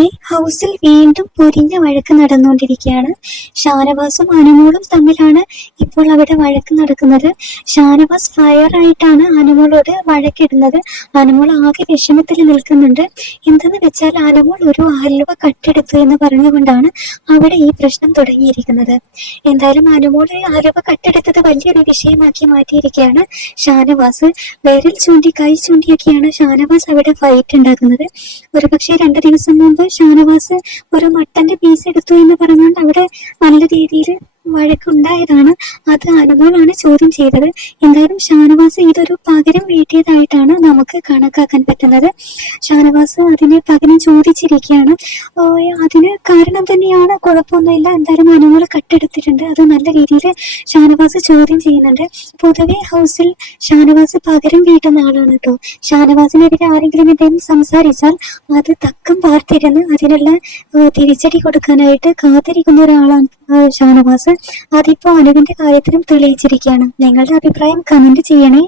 അങ്ങനെ ഹൗസിൽ വീണ്ടും പൊരിഞ്ഞ വഴക്ക് നടന്നുകൊണ്ടിരിക്കുകയാണ്. ഷാനവാസും അനുമോളും തമ്മിലാണ് ഇപ്പോൾ അവിടെ വഴക്ക് നടക്കുന്നത്. ഷാനവാസ് ഫയർ ആയിട്ടാണ് അനുമോളോട് വഴക്കിടുന്നത്. അനുമോൾ ആകെ വിഷമത്തിൽ നിൽക്കുന്നുണ്ട്. എന്തെന്ന് വെച്ചാൽ അനുമോൾ ഒരു ഹൽവ കട്ടെടുത്തു എന്ന് പറഞ്ഞുകൊണ്ടാണ് അവിടെ ഈ പ്രശ്നം തുടങ്ങിയിരിക്കുന്നത്. എന്തായാലും അനുമോൾ ഹൽവ കട്ടെടുത്തത് വലിയൊരു വിഷയമാക്കി മാറ്റിയിരിക്കുകയാണ് ഷാനവാസ്. വിരൽ ചൂണ്ടി കൈ ചൂണ്ടിയൊക്കെയാണ് ഷാനവാസ് അവിടെ ഫൈറ്റ് ഉണ്ടാക്കുന്നത്. ഒരുപക്ഷെ രണ്ട് ദിവസം മുമ്പ് ഷാനവാസ് ഒരു മട്ടന്റെ പീസ് എടുത്തു എന്ന് പറഞ്ഞുകൊണ്ട് അവിടെ നല്ല രീതിയിൽ വഴക്കുണ്ടായതാണ്. അത് അനുഭവമാണ് ചോദ്യം ചെയ്തത്. എന്തായാലും ഷാനവാസ് ഇതൊരു പകരം വീട്ടിയതായിട്ടാണ് നമുക്ക് കണക്കാക്കാൻ പറ്റുന്നത്. ഷാനവാസ് അതിനെ പകരം ചോദിച്ചിരിക്കുകയാണ്. അതിന് കാരണം തന്നെയാണ് കുഴപ്പമൊന്നുമില്ല. എന്തായാലും അനുമോൾ കട്ടെടുത്തിട്ടുണ്ട്. അത് നല്ല രീതിയിൽ ഷാനവാസ് ചോദ്യം ചെയ്യുന്നുണ്ട്. പൊതുവെ ഹൗസിൽ ഷാനവാസ് പകരം വീട്ടുന്ന ആളാണ് കേട്ടോ. ഷാനവാസിനെതിരെ ആരെങ്കിലും എന്തെങ്കിലും സംസാരിച്ചാൽ അത് തക്കം പാർത്തിരുന്ന് അതിനുള്ള തിരിച്ചടി കൊടുക്കാനായിട്ട് കാത്തിരിക്കുന്ന ഒരാളാണ് ഷാനവാസ്. അതിപ്പോ അനുവിന്റെ കാര്യത്തിലും തെളിയിച്ചിരിക്കുകയാണ്. നിങ്ങളുടെ അഭിപ്രായം കമന്റ് ചെയ്യണേ.